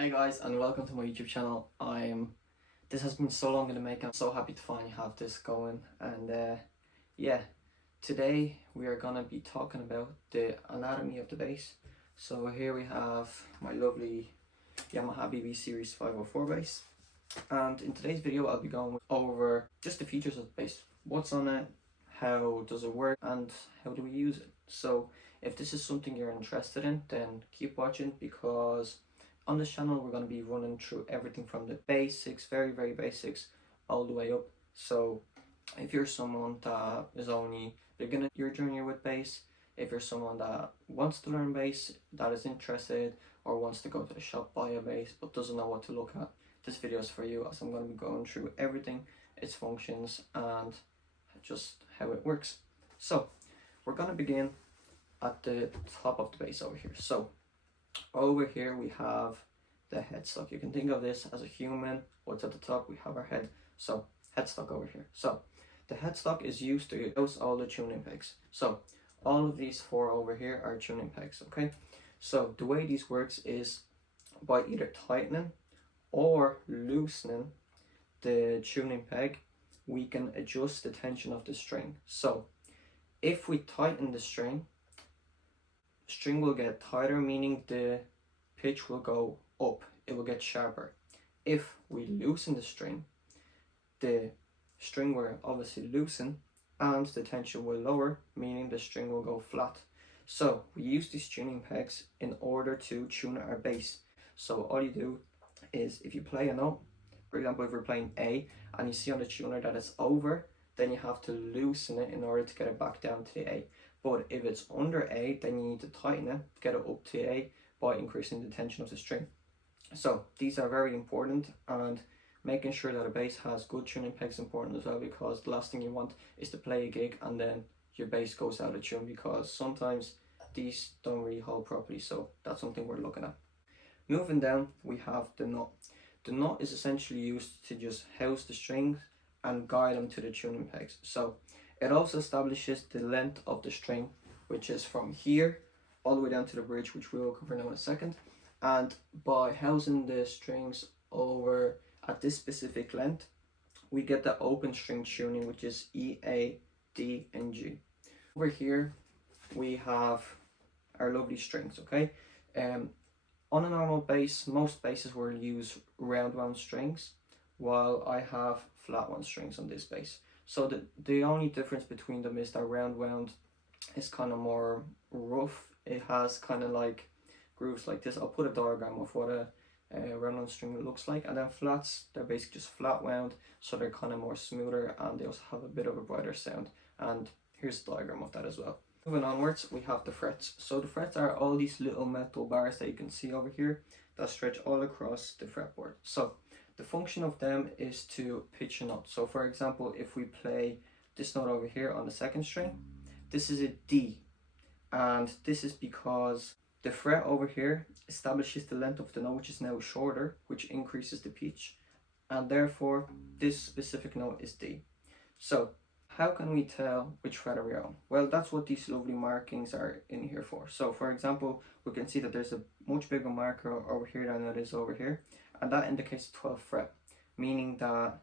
Hey guys, and welcome to my YouTube channel. This has been so long in the making. I'm so happy to finally have this going. And yeah, today we are gonna be talking about the anatomy of the bass. So here we have my lovely Yamaha BB Series 504 bass. And in today's video, I'll be going over just the features of the bass. What's on it, how does it work, and how do we use it. So if this is something you're interested in, then keep watching, because on this channel we're going to be running through everything from the basics, very basics, all the way up. So if you're someone that is only beginning your journey with bass, if you're someone that wants to learn bass, that is interested, or wants to go to the shop, buy a bass but doesn't know what to look at, this video is for you, as I'm going to be going through everything, its functions, and just how it works. So we're going to begin at the top of the bass over here. So over here we have the headstock. You can think of this as a human. What's at the top? We have our head. So headstock over here. So the headstock is used to house all the tuning pegs. So all of these four over here are tuning pegs, okay? So the way these works is by either tightening or loosening the tuning peg, we can adjust the tension of the string. So if we tighten the string will get tighter, meaning the pitch will go up, it will get sharper. If we loosen the string will obviously loosen and the tension will lower, meaning the string will go flat. So we use these tuning pegs in order to tune our bass. So all you do is, if you play a note, for example if we're playing A and you see on the tuner that it's over, then you have to loosen it in order to get it back down to the A. But if it's under A, then you need to tighten it to get it up to A by increasing the tension of the string. So these are very important, and making sure that a bass has good tuning pegs is important as well, because the last thing you want is to play a gig and then your bass goes out of tune, because sometimes these don't really hold properly. So that's something we're looking at. Moving down, we have the nut. The nut is essentially used to just house the strings and guide them to the tuning pegs. So it also establishes the length of the string, which is from here all the way down to the bridge, which we will cover now in a second. And by housing the strings over at this specific length, we get the open string tuning, which is E, A, D, and G. Over here we have our lovely strings, okay? On a normal bass, most basses will use round wound strings, while I have flat wound strings on this bass. So the only difference between them is that round wound is kind of more rough. It has kind of like grooves like this. I'll put a diagram of what a round wound string looks like. And then flats, they're basically just flat wound, so they're kind of more smoother, and they also have a bit of a brighter sound. And here's a diagram of that as well. Moving onwards, we have the frets. So the frets are all these little metal bars that you can see over here that stretch all across the fretboard. So the function of them is to pitch a note. So for example, if we play this note over here on the second string, this is a D, and this is because the fret over here establishes the length of the note, which is now shorter, which increases the pitch, and therefore this specific note is D. So how can we tell which fret are we on? Well, that's what these lovely markings are in here for. So for example, we can see that there's a much bigger marker over here than it is over here, and that indicates the 12th fret, meaning that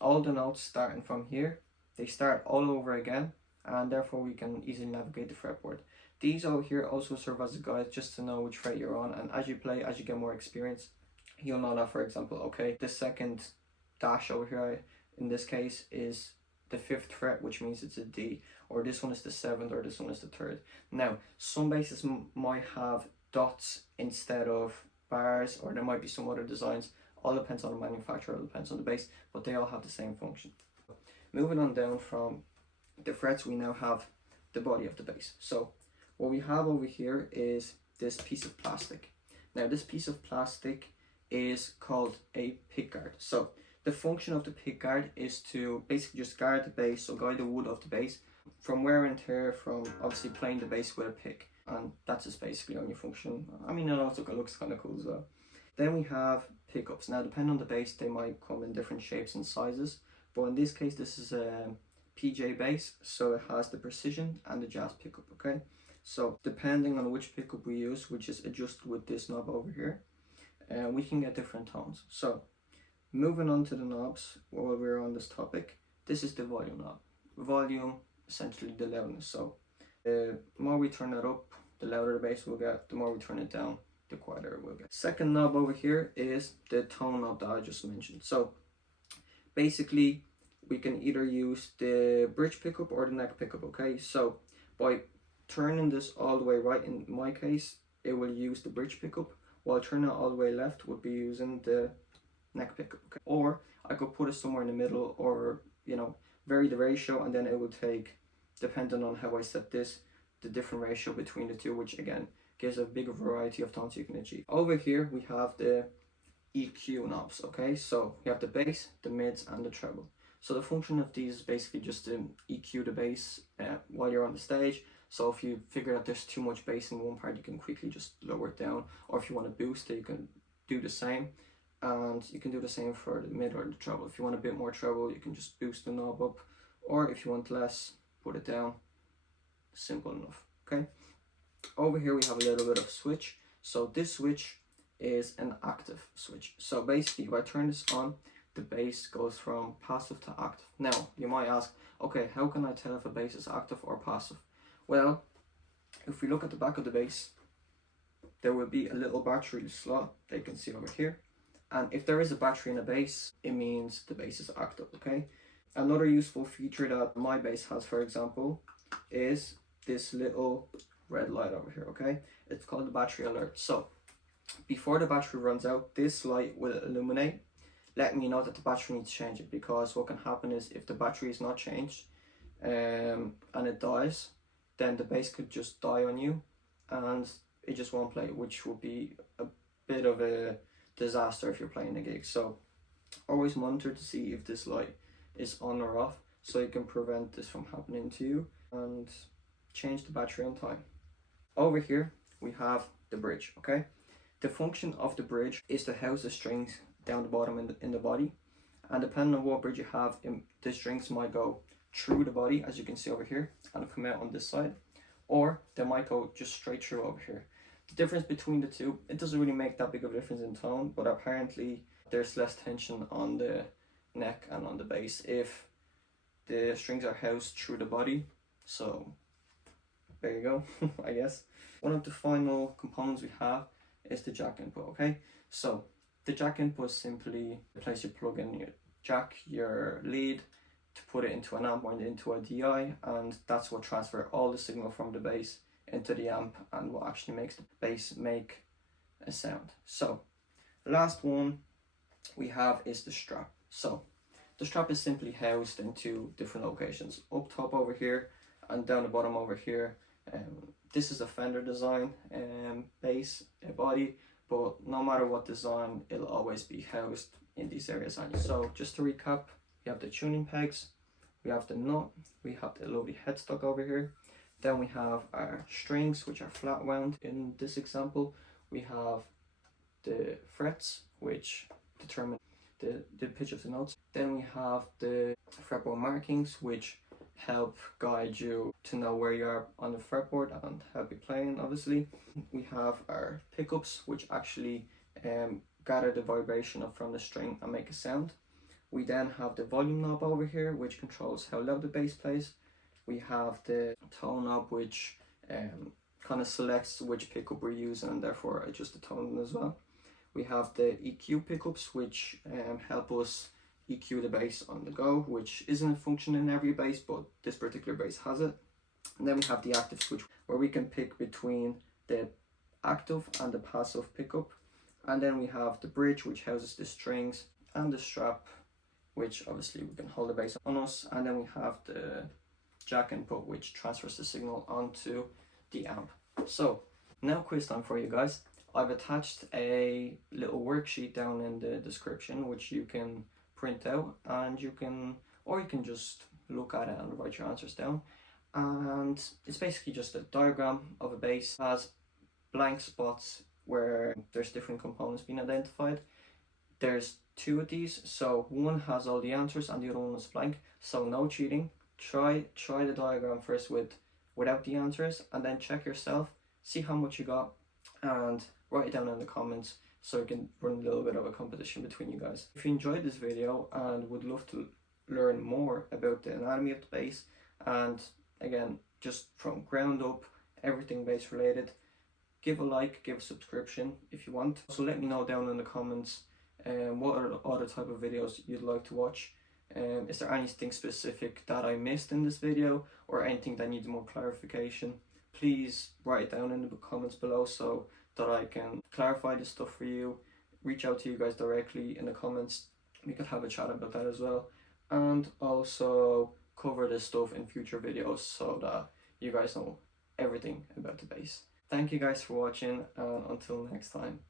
all the notes starting from here, they start all over again, and therefore we can easily navigate the fretboard. These over here also serve as a guide just to know which fret you're on, and as you play, as you get more experience, you'll know that, for example, okay, the second dash over here in this case is the 5th fret, which means it's a D, or this one is the 7th, or this one is the 3rd. Now, some basses might have dots instead of bars, or there might be some other designs. All depends on the manufacturer, all depends on the bass, but they all have the same function. Moving on down from the frets, we now have the body of the bass. So what we have over here is this piece of plastic. Now this piece of plastic is called a pickguard. So the function of the pickguard is to basically just guard the bass, so guide the wood of the bass from wear and tear, from obviously playing the bass with a pick. And that's just basically only function. I mean, it also looks kind of cool as well. Then we have pickups. Now depending on the bass, they might come in different shapes and sizes, but in this case this is a PJ bass, so it has the precision and the jazz pickup, okay? So depending on which pickup we use, which is adjusted with this knob over here, we can get different tones. So moving on to the knobs while we're on this topic, this is the volume knob. Volume, essentially the loudness. So the more we turn that up, the louder the bass will get. The more we turn it down, the quieter it will get. Second knob over here is the tone knob that I just mentioned. So basically we can either use the bridge pickup or the neck pickup, okay? So by turning this all the way right, in my case, it will use the bridge pickup, while turning it all the way left would be using the neck pickup, okay? Or I could put it somewhere in the middle, or, you know, vary the ratio, and then it will take, depending on how I set this, the different ratio between the two, which again gives a bigger variety of tones you can achieve. Over here we have the EQ knobs, okay? So we have the bass, the mids, and the treble. So the function of these is basically just to EQ the bass while you're on the stage. So if you figure that there's too much bass in one part, you can quickly just lower it down. Or if you want to boost it, you can do the same. And you can do the same for the mid or the treble. If you want a bit more treble, you can just boost the knob up. Or if you want less, put it down. Simple enough, okay? Over here we have a little bit of switch. So this switch is an active switch. So basically, if I turn this on, the bass goes from passive to active. Now, you might ask, okay, how can I tell if a bass is active or passive? Well, if we look at the back of the bass, there will be a little battery slot that you can see over here. And if there is a battery in a bass, it means the bass is active, okay? Another useful feature that my bass has, for example, is this little red light over here, okay? It's called the battery alert. So before the battery runs out, this light will illuminate, letting me know that the battery needs changing, because what can happen is if the battery is not changed and it dies, then the bass could just die on you and it just won't play, which will be a bit of a disaster if you're playing a gig. So always monitor to see if this light is on or off, so you can prevent this from happening to you, and change the battery on time. Over here we have the bridge, okay? The function of the bridge is to house the strings down the bottom in the body, and depending on what bridge you have, the strings might go through the body, as you can see over here, and come out on this side, or they might go just straight through over here. The difference between the two, it doesn't really make that big of a difference in tone, but apparently there's less tension on the neck and on the bass if the strings are housed through the body. So there you go. I guess one of the final components we have is the jack input, okay? So the jack input is simply the place you plug in your jack, your lead, to put it into an amp or into a DI, and that's what transfers all the signal from the bass into the amp, and what actually makes the bass make a sound. So the last one we have is the strap. So the strap is simply housed in two different locations, up top over here and down the bottom over here. This is a Fender design bass body, but no matter what design, it'll always be housed in these areas on you. So just to recap, we have the tuning pegs, we have the nut, we have the lovely headstock over here, then we have our strings, which are flat wound in this example, we have the frets, which determine the pitch of the notes, then we have the fretboard markings, which help guide you to know where you are on the fretboard and help you playing, obviously. We have our pickups, which actually gather the vibration up from the string and make a sound. We then have the volume knob over here, which controls how loud the bass plays. We have the tone knob, which kind of selects which pickup we're using and therefore adjust the tone as well. We have the EQ pickups, which help us EQ the bass on the go, which isn't a function in every bass, but this particular bass has it. And then we have the active switch, where we can pick between the active and the passive pickup. And then we have the bridge, which houses the strings, and the strap, which obviously we can hold the bass on us. And then we have the jack input, which transfers the signal onto the amp. So now quiz time for you guys. I've attached a little worksheet down in the description, which you can print out, and you can just look at it and write your answers down. And it's basically just a diagram of a bass. It has blank spots where there's different components being identified. There's two of these, so one has all the answers and the other one is blank, so no cheating. Try the diagram first without the answers, and then check yourself, see how much you got, and write it down in the comments so we can run a little bit of a competition between you guys. If you enjoyed this video and would love to learn more about the anatomy of the bass, and again, just from ground up, everything bass related, give a like, give a subscription if you want. So let me know down in the comments what are the other type of videos you'd like to watch. Is there anything specific that I missed in this video, or anything that needs more clarification? Please write it down in the comments below so that I can clarify this stuff for you. Reach out to you guys directly in the comments. We could have a chat about that as well, and also cover this stuff in future videos so that you guys know everything about the bass. Thank you guys for watching, and until next time.